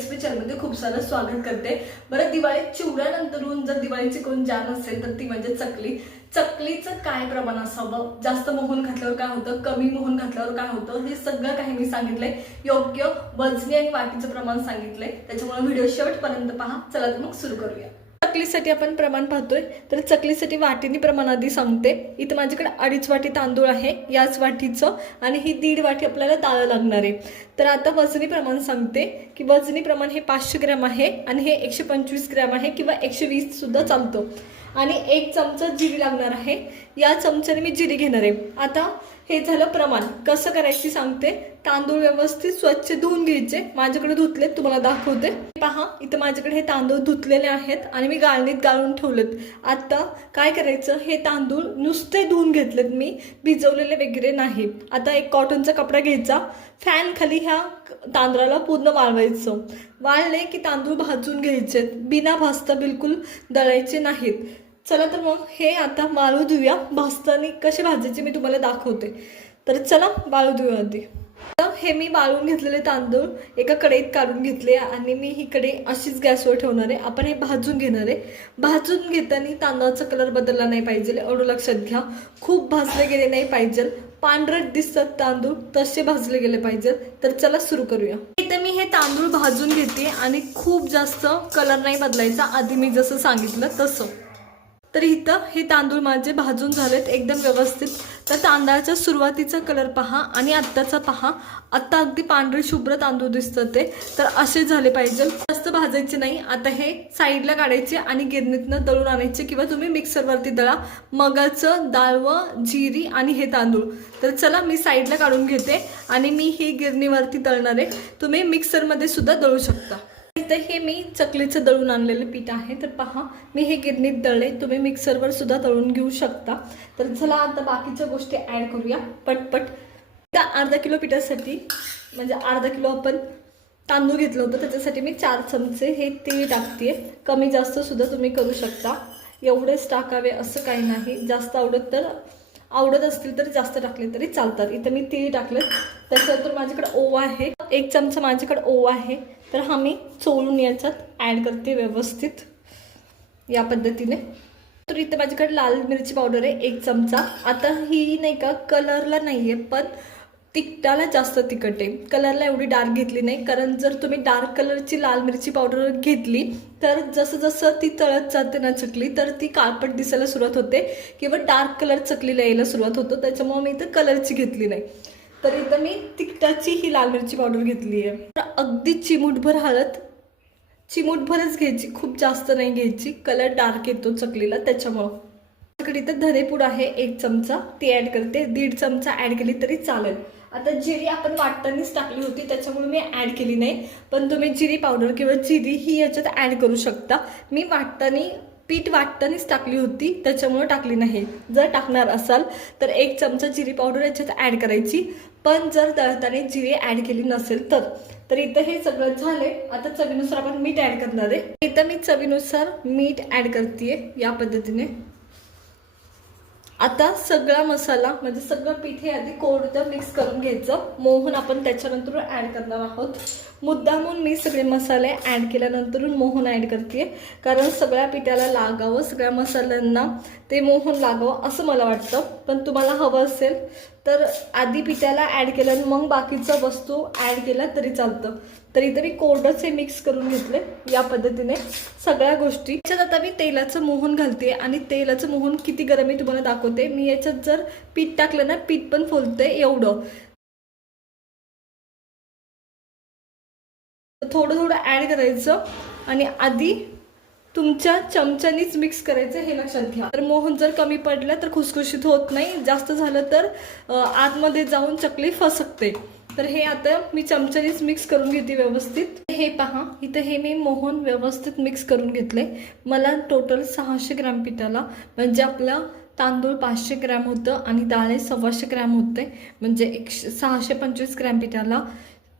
सर्वांचं स्वागत करते. बरं दिवाळी चिवड्यानंतरून जर दिवाळीची कोण जान असेल तर ती म्हणजे चकली. चकलीचं काय प्रमाण असावं? जास्त मोहन घातल्यावर काय होतं? कमी मोहन घातल्यावर काय होतं? हे सगळं काही मी सांगितलंय. योग्य वजनी आणि वाटीचं प्रमाण सांगितलंय. त्याच्यामुळे व्हिडिओ शेवटपर्यंत पहा. चला तर मग सुरू करूया. चकलीसाठी आपण प्रमाण पाहतोय. तर चकलीसाठी वाटीनी प्रमाण आधी सांगते. इथं माझ्याकडे अडीच वाटी तांदूळ आहे. याच वाटीचं आणि ही दीड वाटी आपल्याला डाळ लागणार आहे. तर आता वजनी प्रमाण सांगते की वजनी प्रमाण हे पाचशे ग्रॅम आहे आणि हे एकशे पंचवीस ग्रॅम आहे किंवा एकशे वीस सुद्धा चालतं. आणि एक चमचा जिरी लागणार आहे. या चमच्याने मी जिरी घेणार आहे. आता हे झालं प्रमाण. कसं करायची सांगते? तांदूळ व्यवस्थित स्वच्छ धुवून घ्यायचे. माझ्याकडे धुतलेत तुम्हाला दाखवते. पहा इथं माझ्याकडे हे तांदूळ धुतलेले आहेत आणि मी गाळणीत गाळून ठेवलेत. आता काय करायचं? हे तांदूळ नुसते धुवून घेतलेत मी. भिजवलेले वगैरे नाही. आता एक कॉटनचा कपडा घ्यायचा. फॅन खाली ह्या तांदळाला पूर्ण वाळवायचं. वाळले की तांदूळ भाजून घ्यायचे बिना भाजता बिलकुल दळायचे नाहीत. चला तर मग हे आता वाळू धुया. भाजताना कसे भाजायचे मी तुम्हाला दाखवते. तर चला वाळू धुया आधी. हे मी वाळून घेतलेले तांदूळ एका कढईत काढून घेतले आणि मी ही कढई अशीच गॅसवर ठेवणार आहे. आपण हे भाजून घेणार आहे. भाजून घेताना तांदळाचा कलर बदलला नाही पाहिजे. एवढं लक्षात घ्या. खूप भाजले गेले नाही पाहिजे. पांढरट दिसतात तांदूळ तसे भाजले गेले पाहिजे. तर चला सुरू करूया. इथे मी हे तांदूळ भाजून घेते आणि खूप जास्त कलर नाही बदलायचा. आधी मी जसं सांगितलं तसं. तर इथं हे तांदूळ माझे भाजून झालेत एकदम व्यवस्थित. तर तांदळाच्या सुरुवातीचा कलर पहा आणि आत्ताचा पहा. आत्ता अगदी पांढरे शुभ्र तांदूळ दिसतं ते. तर असे झाले पाहिजे. जास्त भाजायचे नाही. आता हे साईडला काढायचे आणि गिरणीतनं दळून आणायचे किंवा तुम्ही मिक्सरवरती दळा. मगाचं डाळवं जिरी आणि हे तांदूळ. तर चला मी साईडला काढून घेते आणि मी ही गिरणीवरती दळणार आहे. तुम्ही मिक्सरमध्ये सुद्धा दळू शकता. तर हे मी चकलीचं दळून आणलेलं पीठ आहे. तर पहा मी हे गिरणीत दळले. तुम्ही मिक्सरवर सुद्धा दळून घेऊ शकता. तर चला आता बाकीच्या गोष्टी ॲड करूया. पटपट. त्या अर्धा किलो पिठासाठी म्हणजे अर्धा किलो आपण तांदूळ घेतलं होतं. त्याच्यासाठी मी चार चमचे हे तीळ टाकते कमी जास्त सुद्धा तुम्ही करू शकता. एवढेच टाकावे असं काही नाही. जास्त आवडत तर आवडत असतील तर जास्त टाकले तरी चालतात. इथं मी तीळ टाकलं. त्याच्यानंतर माझ्याकडे ओवा आहे. एक चमचा माझ्याकडे ओवा आहे तर हा मी चोळून याच्यात ॲड करते व्यवस्थित. या पद्धतीने. तर इथं माझ्याकडे लाल मिरची पावडर आहे एक चमचा. आता ही नाही का कलरला नाही आहे पण तिखटाला जास्त तिखट आहे. कलरला एवढी डार्क घेतली नाही कारण जर तुम्ही डार्क कलरची लाल मिरची पावडर घेतली तर जसं जसं ती तळत जाते ना चकली तर ती काळपट दिसायला सुरुवात होते किंवा डार्क कलर चकलीला यायला सुरुवात होतो त्याच्यामुळे मी इथं कलरची घेतली नाही. तर इथं मी तिखटाची ही लाल मिरची पावडर घेतली आहे. तर अगदी चिमूटभर हळद चिमूटभरच घ्यायची खूप जास्त नाही घ्यायची. कलर डार्क येतो चकलीला त्याच्यामुळं. माझ्याकडे इथं धनेपूड आहे एक चमचा. ती ॲड करते. दीड चमचा ॲड केली तरी चालेल. आता जिरी आपण वाटतानीच टाकली होती त्याच्यामुळे मी ॲड केली नाही. पण तुम्ही जिरी पावडर किंवा जिरी ही याच्यात ॲड करू शकता. मी वाटतानी पीठ वाटतानीच टाकली होती त्याच्यामुळे टाकली नाही. जर टाकणार असाल तर एक चमचा जिरी पावडर याच्यात ॲड करायची. पण जर दळताने जिरी ॲड केली नसेल तर. तर इथं हे सगळं झाले आता चवीनुसार आपण मीठ ॲड करणार आहे. इथं मी चवीनुसार मीठ ॲड करते या पद्धतीने. आता सगळा मसाला म्हणजे सगळं पीठ हे आधी कोरडं मिक्स करून घ्यायचं. मोहन आपण त्याच्यानंतर ॲड करणार आहोत. मुद्दामून मी सगळे मसाले ॲड केल्यानंतर मोहन ॲड करते कारण सगळ्या पिठाला लागावं सगळ्या मसाल्यांना ते मोहन लागावं असं मला वाटतं. पण तुम्हाला हवं असेल तर आधी पिठ्याला ॲड केलं मग बाकीचं वस्तू ॲड केल्या तरी चालतं. तर तरी मी कोरडंच हे मिक्स करून घेतले या पद्धतीने सगळ्या गोष्टी. याच्यात आता मी तेलाचं मोहन घालते आणि तेलाचं मोहन किती गरम आहे तुम्हाला दाखवते. मी याच्यात जर पीठ टाकलं ना पीठ पण फुलते एवढं. थोडं थोडं ॲड करायचं आणि आधी तुमच्या चमच्यानीच मिक्स करायचं हे लक्षात घ्या तर मोहन जर कमी पडलं तर खुसखुशीत होत नाही. जास्त झालं तर आतमध्ये जाऊन चकली फसकते. तर हे आता मी चमच्यानीच मिक्स करून घेते व्यवस्थित. हे पहा इथं हे मी मोहन व्यवस्थित मिक्स करून घेतले. मला टोटल सहाशे ग्रॅम पिठाला म्हणजे आपलं तांदूळ पाचशे ग्रॅम होतं आणि डाळे सव्वाशे ग्रॅम होते. म्हणजे एकशे सहाशे पंचवीस ग्रॅम पिठाला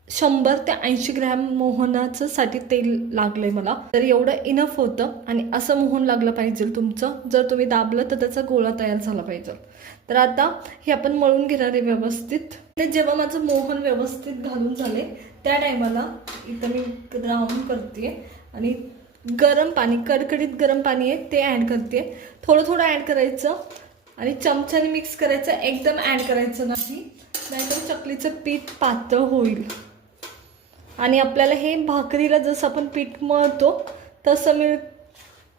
शंभर ते ऐंशी ग्रॅम मोहनाचं साठी तेल लागलंय मला. तर एवढं इनफ होतं आणि असं मोहन लागलं पाहिजे तुमचं. जर तुम्ही दाबलं तर त्याचा गोळा तयार झाला पाहिजे. तर आता हे आपण मळून घेणार आहे व्यवस्थित. ते जेव्हा माझं मोहन व्यवस्थित घालून झाले त्या टायमाला इथं मी राहून करते आणि गरम पाणी कडकडीत गरम पाणी आहे ते ॲड करते थोडं थोडं ॲड करायचं आणि चमच्याने मिक्स करायचं. एकदम ॲड करायचं नाही. नाहीतर चकलीचं पीठ पातळ होईल. आणि आपल्याला हे भाकरीला जसं आपण पीठ मळतो तसं मी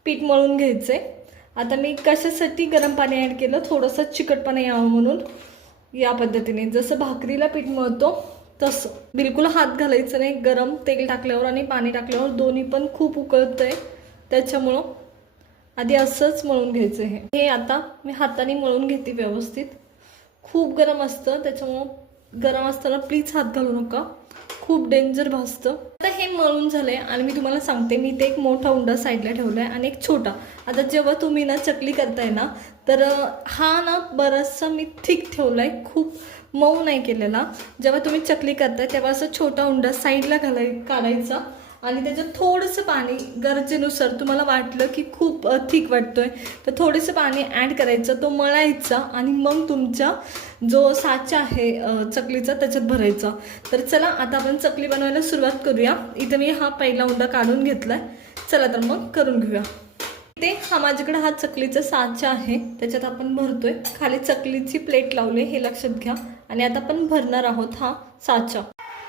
पीठ मळून घ्यायचं आहे आता मी कशासाठी गरम पाणी ॲड केलं? थोडंसं चिकटपणा यावं म्हणून या पद्धतीने. जसं भाकरीला पीठ मळतो तसं. बिलकुल हात घालायचं नाही. गरम तेल टाकल्यावर आणि पाणी टाकल्यावर दोन्ही पण खूप उकळतं आहे त्याच्यामुळं आधी असंच मळून घ्यायचं हे. हे आता मी हाताने मळून घेते व्यवस्थित. खूप गरम असतं त्याच्यामुळं गरम असताना प्लीज हात घालू नका. खूप डेंजर भासतं. आता हे मळून झालंय आणि मी तुम्हाला सांगते मी ते एक मोठा उंडा साईडला ठेवलाय आणि एक छोटा. आता जेव्हा तुम्ही ना चकली करताय ना तर हा ना बराचसा मी थिक आहे खूप मऊ नाही केलेला. जेव्हा तुम्ही चकली करताय तेव्हा असं छोटा उंडा साईडला घालाय काढायचा आणि त्याच्यात थोडंसं पाणी गरजेनुसार तुम्हाला वाटलं की खूप थिक वाटतोय. तर थोडंसं पाणी ॲड करायचं तो मळायचा आणि मग तुमचा जो साचा आहे चकलीचा त्याच्यात भरायचा. तर चला आता आपण चकली बनवायला सुरुवात करूया. इथं मी हा पहिला उंडा काढून घेतलाय. चला तर मग करून घेऊया. ते हा माझ्याकडे हा चकलीचा साचा आहे. त्याच्यात आपण भरतोय. खाली चकलीची प्लेट लावली हे लक्षात घ्या. आणि आता आपण भरणार आहोत हा साचा.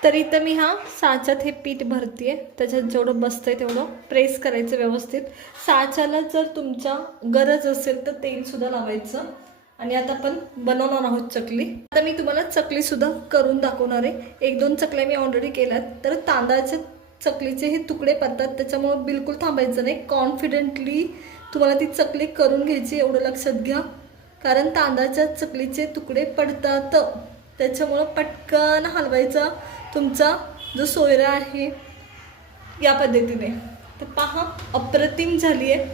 तर इथं मी हा साच्यात हे पीठ भरतीये. त्याच्यात जेवढं बसतं आहे तेवढं प्रेस करायचं व्यवस्थित. साच्याला जर तुमच्या गरज असेल तर तेलसुद्धा लावायचं. आणि आता आपण बनवणार आहोत चकली. आता मी तुम्हाला चकलीसुद्धा करून दाखवणार आहे. एक दोन चकल्या मी ऑलरेडी केल्यात. तर तांदळाच्या चकलीचे हे तुकडे पडतात. त्याच्यामुळे बिलकुल थांबायचं नाही. कॉन्फिडेंटली तुम्हाला ती चकली करून घ्यायची एवढं लक्षात घ्या. कारण तांदळाच्या चकलीचे तुकडे पडतात. त्याच्यामुळं पटकन हलवायचा. तुमचा जो सोयरा आहे या पद्धतीने. तर पहा अप्रतिम झाली आहे.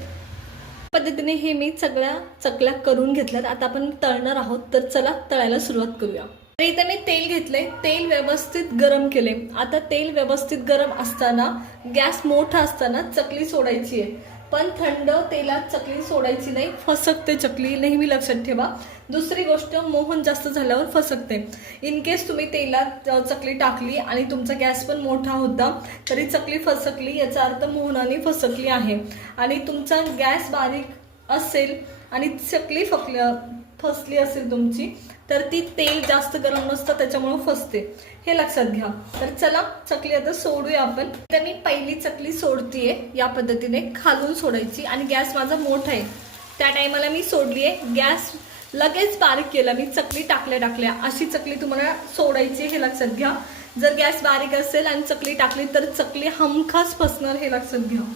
पद्धतीने हे मी सगळ्या चकल्या करून घेतल्यात. आता आपण तळणार आहोत तर चला तळायला सुरुवात करूया. तर इथे मी तेल घेतलंय. तेल व्यवस्थित गरम केले आता तेल व्यवस्थित गरम असताना गॅस मोठा असताना चकली सोडायची आहे. पण थंड तेलात चकली सोडायची नाही फसकते चकली नेहमी लक्षात ठेवा. दुसरी गोष्ट मोहन जास्त झाल्यावर फसकते. इन केस तुम्ही तेलात चकली टाकली आणि तुमचा गॅस पण मोठा होता तरी चकली फसकली याचा अर्थ मोहनाने फसकली आहे. आणि तुमचा गॅस बारीक असेल आणि चकली फकल्या फसली असेल तुमची तर ती तेल जास्त गरम नसतं त्याच्यामुळे फसते. हे लक्षात घ्या. तर चला चकली आता सोडूया आपण. तर मी पहिली चकली सोडतीये या पद्धतीने खालून सोडायची. आणि गॅस माझा मोठा आहे. त्या टायमाला मी सोडली आहे गॅस लगेच बारीक केला. मी चकली टाकल्या टाकल्या. अशी चकली तुम्हाला सोडायची हे लक्षात घ्या. जर गॅस बारीक असेल आणि चकली टाकली तर चकली हमखास फसणार हे लक्षात घ्या.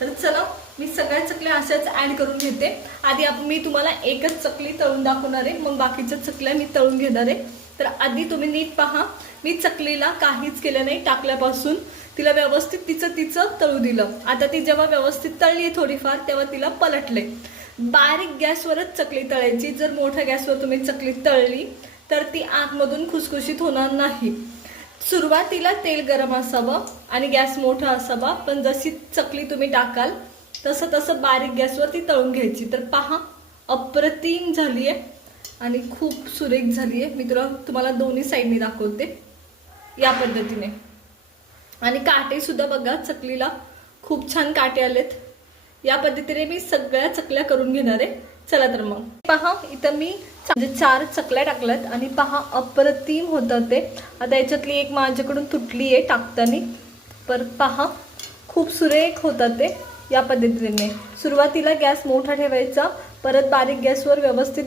तर चला मी सगळ्या चकल्या अशाच ॲड करून घेते. आधी आप- मी तुम्हाला एकच चकली तळून दाखवणार आहे मग बाकीच्या चकल्या मी तळून घेणार आहे. तर आधी तुम्ही नीट पहा. मी चकलीला काहीच केलं नाही टाकल्यापासून. तिला व्यवस्थित तिचं तिचं तळू दिलं. आता ती जेव्हा व्यवस्थित तळली आहे थोडीफार तेव्हा तिला पलटले. बारीक गॅसवरच चकली तळायची. जर मोठ्या गॅसवर तुम्ही चकली तळली तर ती आतमधून खुसखुशीत होणार नाही. सुरुवातीला तेल गरम असावं आणि गॅस मोठा असावा. पण जशी चकली तुम्ही टाकाल तसं तसं बारीक गॅसवरती तळून घ्यायची. तर पहा अप्रतिम झाली आहे आणि खूप सुरेख झाली आहे मी तुला तुम्हाला दोन्ही साईडने दाखवते या पद्धतीने. आणि काटेसुद्धा बघा चकलीला खूप छान काटे आलेत. या पद्धतीने मी सगळ्या चकल्या करून घेणार. आहे चला तर मग. पहा इथं मी म्हणजे चार चकल्या टाकल्यात आणि पहा अप्रतिम होतं ते. आता याच्यातली एक माझ्याकडून तुटली आहे टाकताना. पर पहा खूप सुरेख होतं ते. या पद्धतीने. सुरुवातीला गॅस मोठा ठेवायचा परत बारीक गॅसवर व्यवस्थित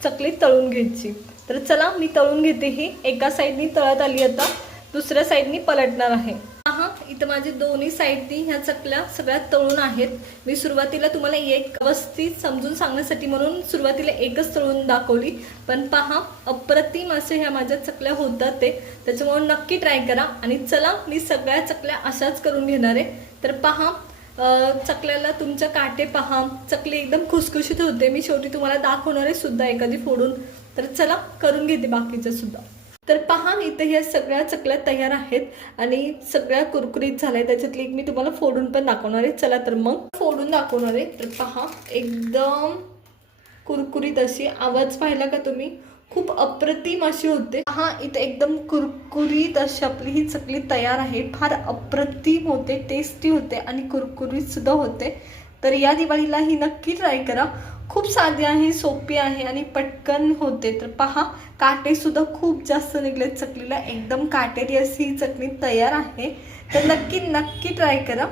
चकली तळून घ्यायची. तर चला मी तळून घेते ही. एका साईडनी तळत आली आता दुसऱ्या साईडनी पलटणार आहे. हा इथं माझे दोन्ही साईडनी ह्या चकल्या सगळ्या तळून आहेत. मी सुरुवातीला तुम्हाला एक व्यवस्थित समजून सांगण्यासाठी म्हणून सुरुवातीला एकच तळून दाखवली. पण पहा अप्रतिम असे ह्या माझ्या चकल्या होतात ते. त्याच्यामुळे नक्की ट्राय करा आणि चला मी सगळ्या चकल्या अशाच करून घेणार आहे. तर पहा चकल्याला तुमच्या काटे पहा. चकली एकदम खुसखुशीत होते. मी शेवटी तुम्हाला दाखवणार आहे सुद्धा एखादी फोडून. तर चला करून घेते बाकीच्या सुद्धा. तर पहा इथे ह्या सगळ्या चकल्या तयार आहेत आणि सगळ्या कुरकुरीत झाल्या. त्याच्यातली एक मी तुम्हाला फोडून पण दाखवणार आहे. चला तर मग फोडून दाखवणार आहे. तर पहा एकदम कुरकुरीत अशी आवाज पाहिला का तुम्ही? खूप अप्रतिम अशी होते. हा इथे एकदम कुरकुरीत अशी आपली ही चकली तयार आहे. फार अप्रतिम होते टेस्टी होते आणि कुरकुरीत सुद्धा होते. तर या दिवाळीला ही नक्की ट्राय करा. खूप साधी आहे सोपी आहे आणि पटकन होते. तर पहा काटे सुद्धा खूप जास्त निघलेत चकलीला. एकदम काटेरी अशी ही चटणी तयार आहे. तर नक्की नक्की ट्राय करा.